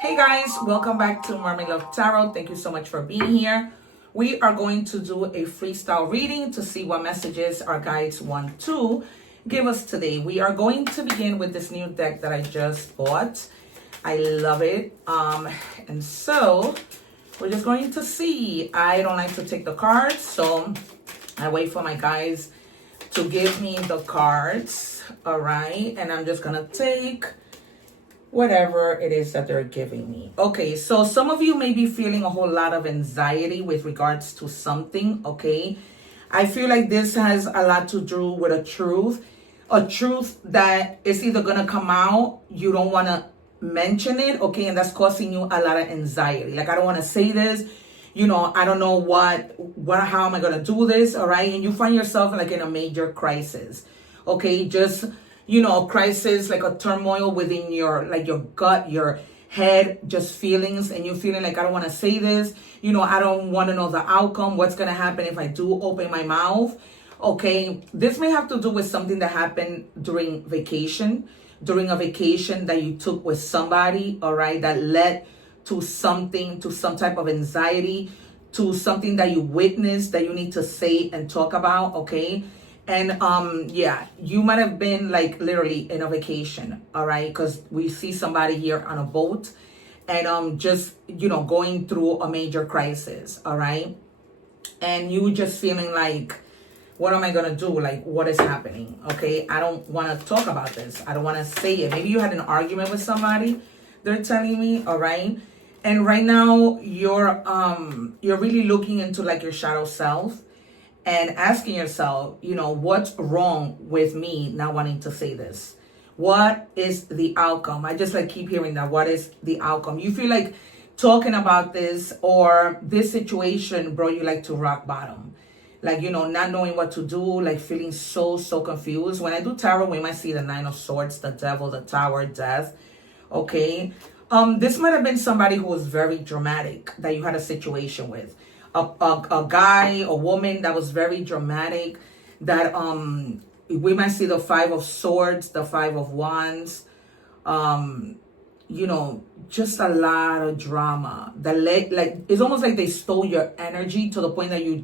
Hey guys, welcome back to Mermaid Love Tarot. Thank you so much for being here. We are going to do a freestyle reading to see what messages our guides want to give us today. We are going to begin with this new deck that I just bought. I love it. And so we're just going to see. I don't like to take the cards, so I wait for my guys to give me the cards. All right, and I'm just gonna take whatever it is that they're giving me. Okay, so some of you may be feeling a whole lot of anxiety with regards to something, okay? I feel like this has a lot to do with a truth that is either gonna come out, you don't wanna mention it, okay? And that's causing you a lot of anxiety. Like, I don't wanna say this, I don't know how am I gonna do this, all right? And you find yourself like in a major crisis, okay? Just crisis, like a turmoil within your gut, your head, just feelings, and you're feeling like, I don't want to say this, I don't want to know the outcome, what's going to happen if I do open my mouth, okay? This may have to do with something that happened during a vacation that you took with somebody, all right, that led to some type of anxiety, to something that you witnessed that you need to say and talk about, okay? And you might have been like literally in a vacation, all right? Because we see somebody here on a boat and just, going through a major crisis, all right? And you just feeling like, what am I going to do? Like, what is happening? Okay, I don't want to talk about this. I don't want to say it. Maybe you had an argument with somebody, they're telling me, all right? And right now you're really looking into like your shadow self and asking yourself, what's wrong with me not wanting to say this? What is the outcome? I just keep hearing that. What is the outcome? You feel like talking about this or this situation brought you to rock bottom. Not knowing what to do, feeling so confused. When I do tarot, we might see the Nine of Swords, the Devil, the Tower, Death. Okay. This might have been somebody who was very dramatic that you had a situation with. A guy, a woman that was very dramatic, that we might see the Five of Swords, the Five of Wands, just a lot of drama. It's almost like they stole your energy to the point that you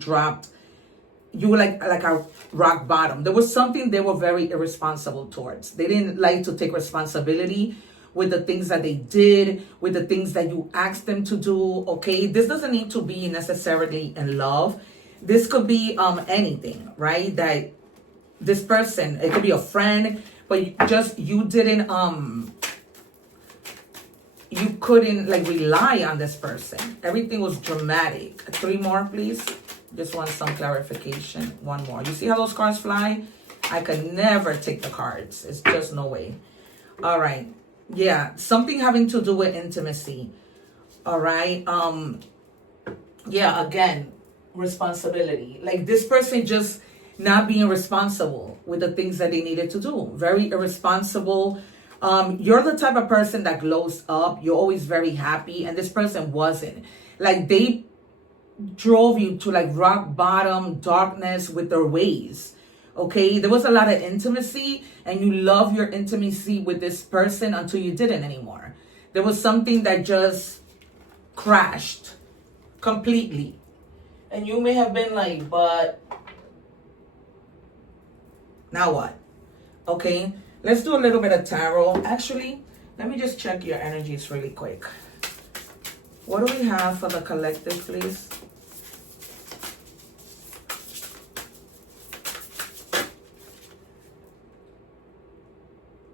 were like a rock bottom. There was something they were very irresponsible towards. They didn't like to take responsibility with the things that they did, with the things that you asked them to do, okay? This doesn't need to be necessarily in love. This could be anything, right? That this person, it could be a friend, but you couldn't rely on this person. Everything was dramatic. 3 more, please. Just want some clarification. 1 more. You see how those cards fly? I could never take the cards. It's just no way. All right. Yeah, something having to do with intimacy. All right. Again, responsibility. This person just not being responsible with the things that they needed to do. Very irresponsible. You're the type of person that glows up. You're always very happy, and this person wasn't. They drove you to rock bottom, darkness with their ways. Okay, there was a lot of intimacy and you love your intimacy with this person until you didn't anymore. There was something that just crashed completely. And you may have been like, but now what? Okay, let's do a little bit of tarot. Actually, let me just check your energies really quick. What do we have for the collective, please?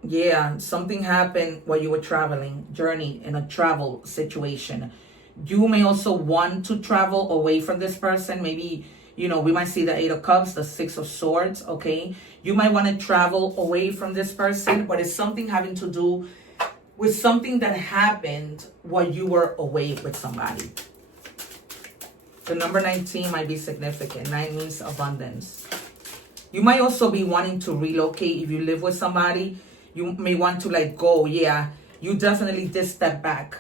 Yeah, something happened while you were traveling, journey in a travel situation. You may also want to travel away from this person. Maybe, we might see the 8 of Cups, the 6 of Swords, okay? You might want to travel away from this person, but it's something having to do with something that happened while you were away with somebody. The number 19 might be significant. 9 means abundance. You might also be wanting to relocate if you live with somebody. You may want to go, yeah, you definitely did step back.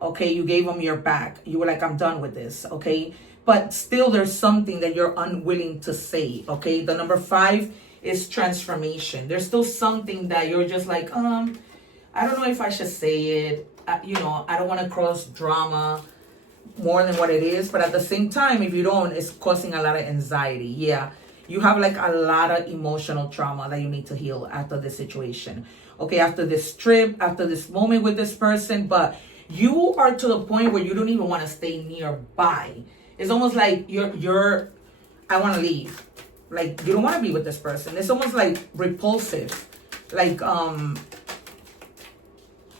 Okay, you gave them your back. You were like, I'm done with this, okay? But still there's something that you're unwilling to say, okay? The number 5 is transformation. There's still something that you're just I don't know if I should say it. you know, I don't want to cross drama more than what it is, but at the same time, if you don't, it's causing a lot of anxiety. Yeah, you have like a lot of emotional trauma that you need to heal after this situation. Okay, after this trip, after this moment with this person, but you are to the point where you don't even want to stay nearby. It's almost like you're I want to leave. Like, you don't want to be with this person. It's almost like repulsive. Like,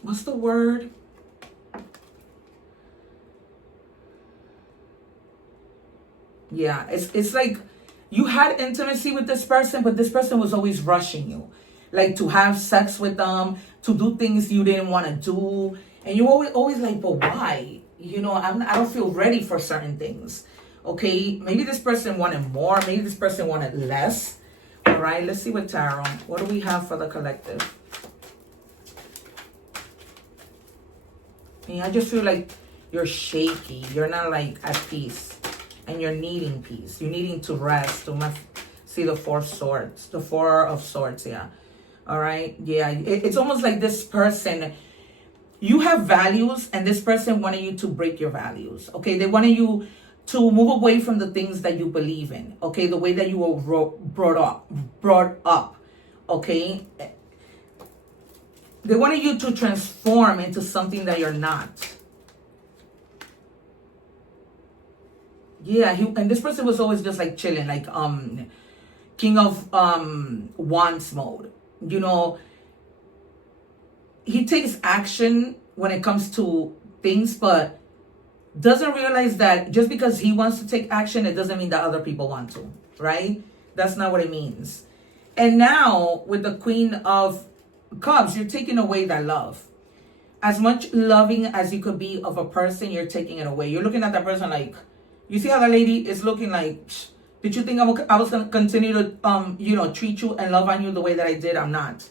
what's the word? Yeah, it's like you had intimacy with this person, but this person was always rushing you. Like to have sex with them, to do things you didn't want to do. And you always like, but why? You know, I don't feel ready for certain things. Okay, maybe this person wanted more. Maybe this person wanted less. All right, let's see with tarot. What do we have for the collective? I just feel like you're shaky. You're not like at peace. And you're needing peace. You're needing to rest. See the Four of Swords. The Four of Swords, yeah. All right, yeah. It's almost like this person, you have values, and this person wanted you to break your values. Okay, they wanted you to move away from the things that you believe in. Okay, the way that you were brought up. Okay, they wanted you to transform into something that you're not. Yeah, and this person was always just like chilling, like King of Wands mode. You know, he takes action when it comes to things, but doesn't realize that just because he wants to take action, it doesn't mean that other people want to, right? That's not what it means. And now with the Queen of Cups, you're taking away that love. As much loving as you could be of a person, you're taking it away. You're looking at that person like, you see how that lady is looking like, did you think I was going to continue to, you know, treat you and love on you the way that I did? I'm not.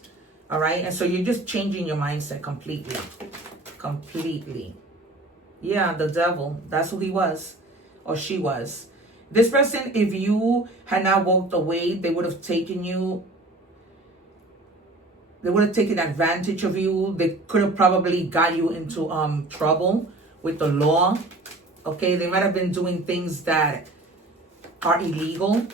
All right. And so you're just changing your mindset completely. Completely. Yeah, the devil. That's who he was or she was. This person, if you had not walked away, they would have taken you. They would have taken advantage of you. They could have probably got you into trouble with the law. Okay, they might have been doing things that are illegal.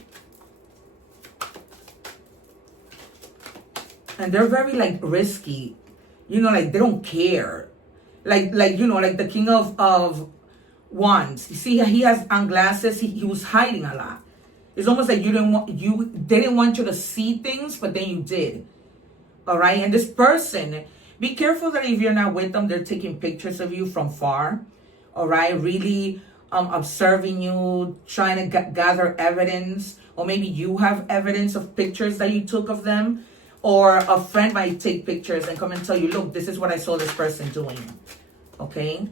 And they're very like risky. You know, like they don't care. Like you know, like the King of Wands. You see, he has on glasses. He was hiding a lot. It's almost like they didn't want you to see things, but then you did. All right, and this person, be careful that if you're not with them, they're taking pictures of you from far. All right, really observing you, trying to gather evidence, or maybe you have evidence of pictures that you took of them, or a friend might take pictures and come and tell you, look, this is what I saw this person doing. Okay,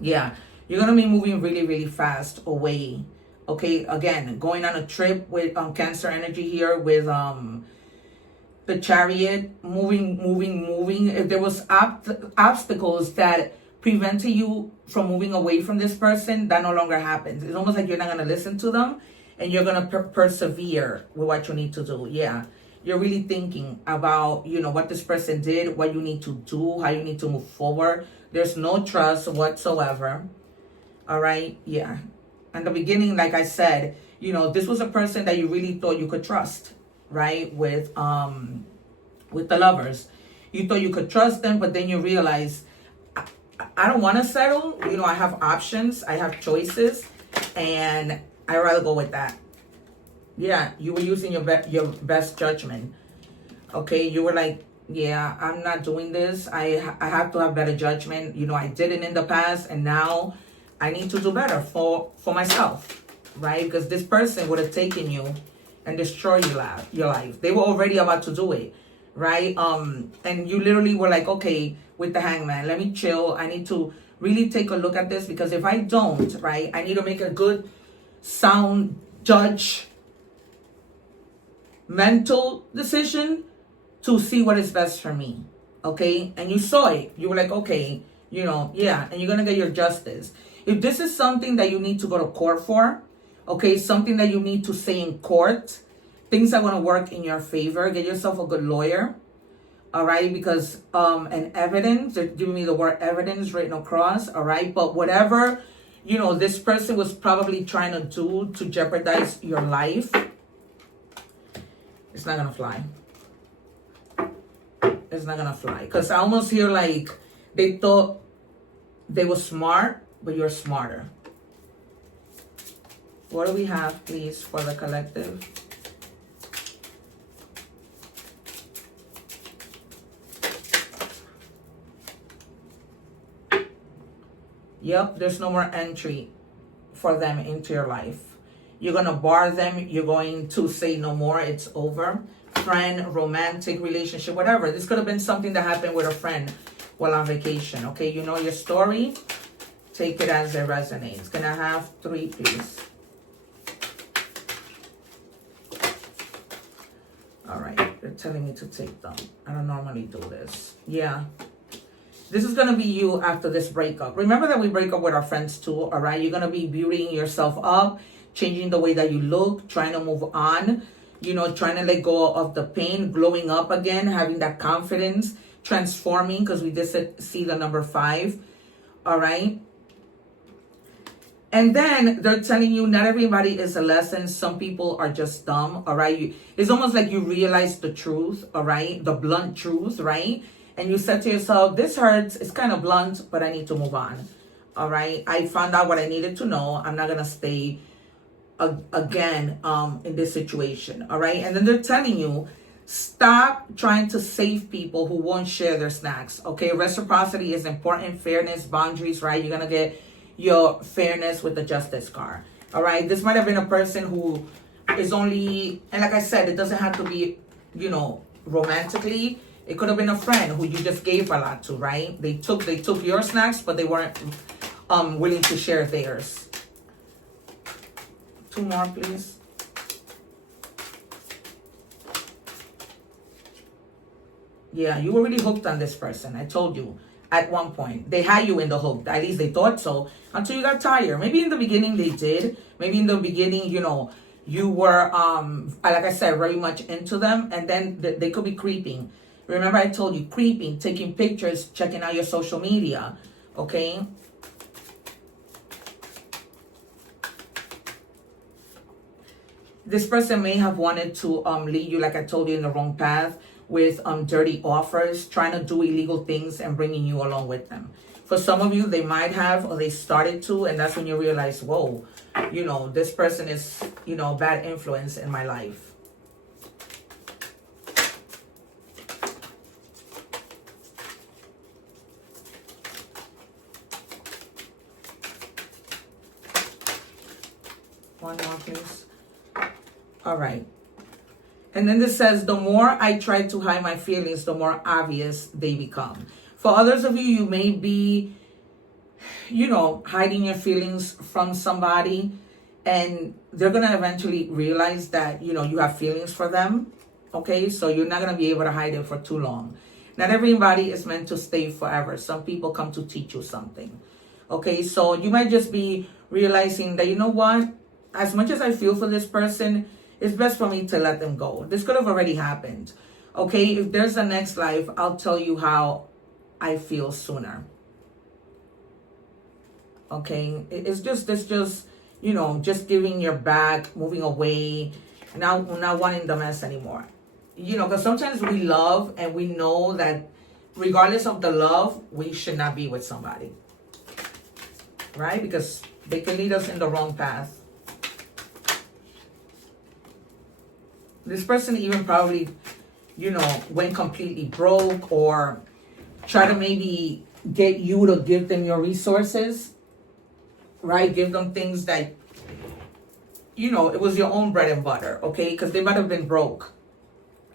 yeah, you're gonna be moving really, really fast away. Okay, again, going on a trip with Cancer energy here with the Chariot, moving. If there was obstacles that preventing you from moving away from this person, that no longer happens. It's almost like you're not going to listen to them and you're going to persevere with what you need to do. Yeah. You're really thinking about, you know, what this person did, what you need to do, how you need to move forward. There's no trust whatsoever. All right. Yeah. In the beginning, like I said, you know, this was a person that you really thought you could trust, right? With the Lovers. You thought you could trust them, but then you realize, I don't want to settle. You know, I have options. I have choices. And I'd rather go with that. Yeah, you were using your best judgment. Okay, you were like, yeah, I'm not doing this. I have to have better judgment. You know, I did it in the past. And now I need to do better for myself. Right? Because this person would have taken you and destroyed your life. They were already about to do it. Right? And you literally were like, okay, with the Hangman, let me chill. I need to really take a look at this, because if I don't, right, I need to make a good, sound, mental decision to see what is best for me. Okay? And you saw it. You were like, okay, you know, yeah, and you're going to get your justice. If this is something that you need to go to court for, okay, something that you need to say in court, things are going to work in your favor. Get yourself a good lawyer. all right, because and evidence, they're giving me the word evidence written across, all right, but whatever, you know, this person was probably trying to do to jeopardize your life, it's not gonna fly. It's not gonna fly, because I almost hear like they thought they were smart, but you're smarter. What do we have, please, for the collective? Yep, there's no more entry for them into your life. You're going to bar them. You're going to say no more. It's over. Friend, romantic relationship, whatever. This could have been something that happened with a friend while on vacation. Okay, you know your story. Take it as it resonates. Can I have 3, please? All right, they're telling me to take them. I don't normally do this. Yeah. This is going to be you after this breakup. Remember that we break up with our friends too, all right? You're going to be beautying yourself up, changing the way that you look, trying to move on, you know, trying to let go of the pain, glowing up again, having that confidence, transforming, because we did see the number 5, all right? And then they're telling you not everybody is a lesson. Some people are just dumb, all right? It's almost like you realize the truth, all right? The blunt truth, right? And you said to yourself, this hurts, it's kind of blunt, but I need to move on. All right. I found out what I needed to know. I'm not going to stay again in this situation. All right. And then they're telling you, stop trying to save people who won't share their snacks. Okay. Reciprocity is important. Fairness, boundaries, right? You're going to get your fairness with the justice card. All right. This might have been a person who is only, and like I said, it doesn't have to be, you know, romantically. It could have been a friend who you just gave a lot to, right? They took your snacks, but they weren't willing to share theirs. 2 more, please. Yeah, you were really hooked on this person. I told you at one point. They had you in the hook. At least they thought so. Until you got tired. Maybe in the beginning they did. Maybe in the beginning, you know, you were, like I said, very much into them. And then they could be creeping. Remember I told you, creeping, taking pictures, checking out your social media, okay? This person may have wanted to lead you, like I told you, in the wrong path with dirty offers, trying to do illegal things and bringing you along with them. For some of you, they might have, or they started to, and that's when you realize, whoa, you know, this person is, you know, bad influence in my life. One more, please. All right. And then this says, the more I try to hide my feelings, the more obvious they become. For others of you, you may be, you know, hiding your feelings from somebody, and they're going to eventually realize that, you know, you have feelings for them. Okay, so you're not going to be able to hide it for too long. Not everybody is meant to stay forever. Some people come to teach you something. Okay, so you might just be realizing that, you know what, as much as I feel for this person, it's best for me to let them go. This could have already happened. Okay, if there's a next life, I'll tell you how I feel sooner. Okay, it's just, you know, just giving your back, moving away, not wanting the mess anymore. You know, because sometimes we love and we know that regardless of the love, we should not be with somebody. Right? Because they can lead us in the wrong path. This person even probably, you know, went completely broke or try to maybe get you to give them your resources, right? Give them things that, you know, it was your own bread and butter, okay? Because they might have been broke,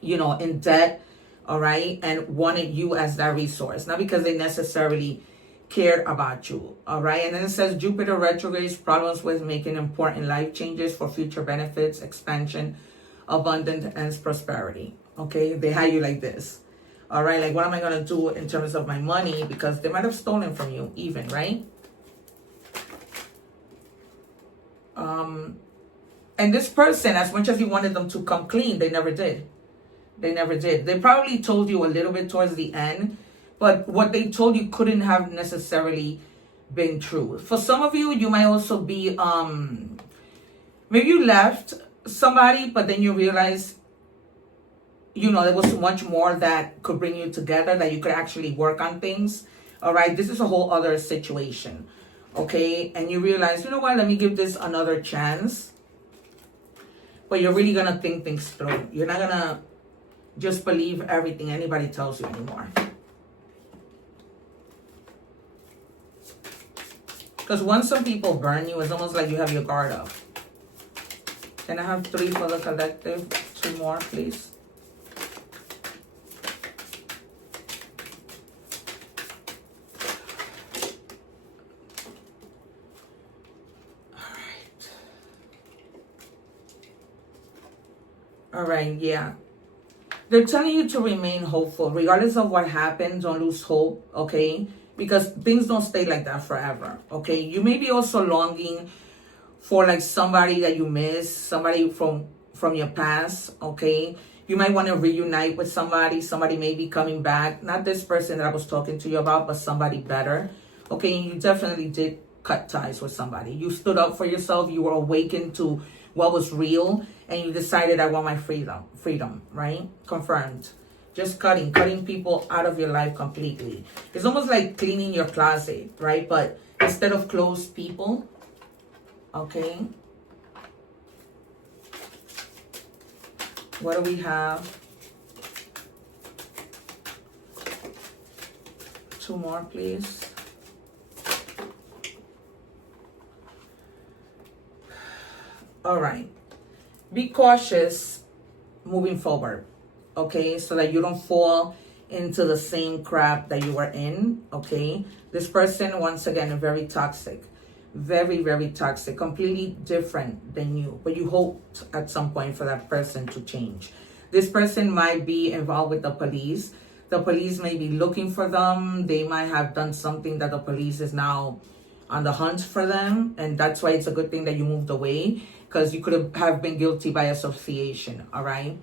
you know, in debt, all right? And wanted you as that resource, not because they necessarily cared about you, all right? And then it says Jupiter retrogrades, problems with making important life changes for future benefits, expansion, abundance, and prosperity. Okay, they had you like this. All right, like what am I going to do in terms of my money? Because they might have stolen from you even, right? And this person, as much as you wanted them to come clean, they never did. They never did. They probably told you a little bit towards the end, but what they told you couldn't have necessarily been true. For some of you, you might also be maybe you left somebody, but then you realize, you know, there was much more that could bring you together, that you could actually work on things. All right, this is a whole other situation. Okay, and you realize, you know what, let me give this another chance. But you're really gonna think things through. You're not gonna just believe everything anybody tells you anymore. Because once some people burn you, it's almost like you have your guard up. Can I have 3 for the collective? 2 more, please. All right, yeah. They're telling you to remain hopeful. Regardless of what happens, don't lose hope, okay? Because things don't stay like that forever, okay? You may be also longing for like somebody that you miss, somebody from your past, okay? You might want to reunite with somebody. Somebody may be coming back. Not this person that I was talking to you about, but somebody better, okay? And you definitely did cut ties with somebody. You stood up for yourself. You were awakened to what was real, and you decided, I want my freedom, right? Confirmed. Just cutting people out of your life completely. It's almost like cleaning your closet, right? But instead of closed people, okay? What do we have? 2 more, please. All right. Be cautious moving forward, okay? So that you don't fall into the same crap that you were in, okay? This person, once again, is very toxic. Very, very toxic. Completely different than you. But you hoped at some point for that person to change. This person might be involved with the police. The police may be looking for them. They might have done something that the police is now on the hunt for them. And that's why it's a good thing that you moved away, because you could have been guilty by association, all right?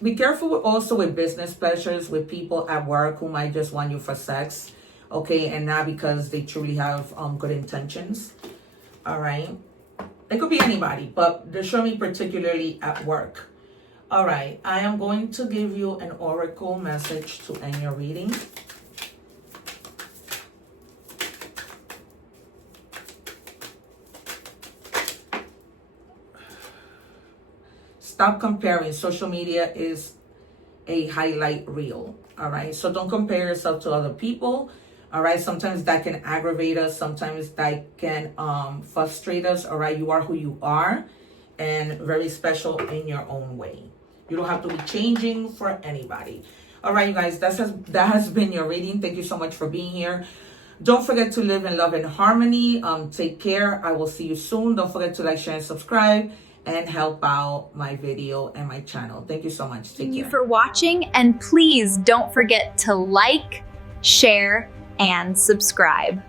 Be careful also with business pleasures, with people at work who might just want you for sex, okay? And not because they truly have good intentions, all right? It could be anybody, but they're showing me particularly at work. All right, I am going to give you an oracle message to end your reading. Stop comparing. Social media is a highlight reel, all right? So don't compare yourself to other people, all right? Sometimes that can aggravate us. Sometimes that can frustrate us, all right? You are who you are, and very special in your own way. You don't have to be changing for anybody. All right, you guys, that has been your reading. Thank you so much for being here. Don't forget to live in love and harmony. Take care. I will see you soon. Don't forget to like, share, and subscribe, and help out my video and my channel. Thank you so much. Take care. Thank you for watching, and please don't forget to like, share, and subscribe.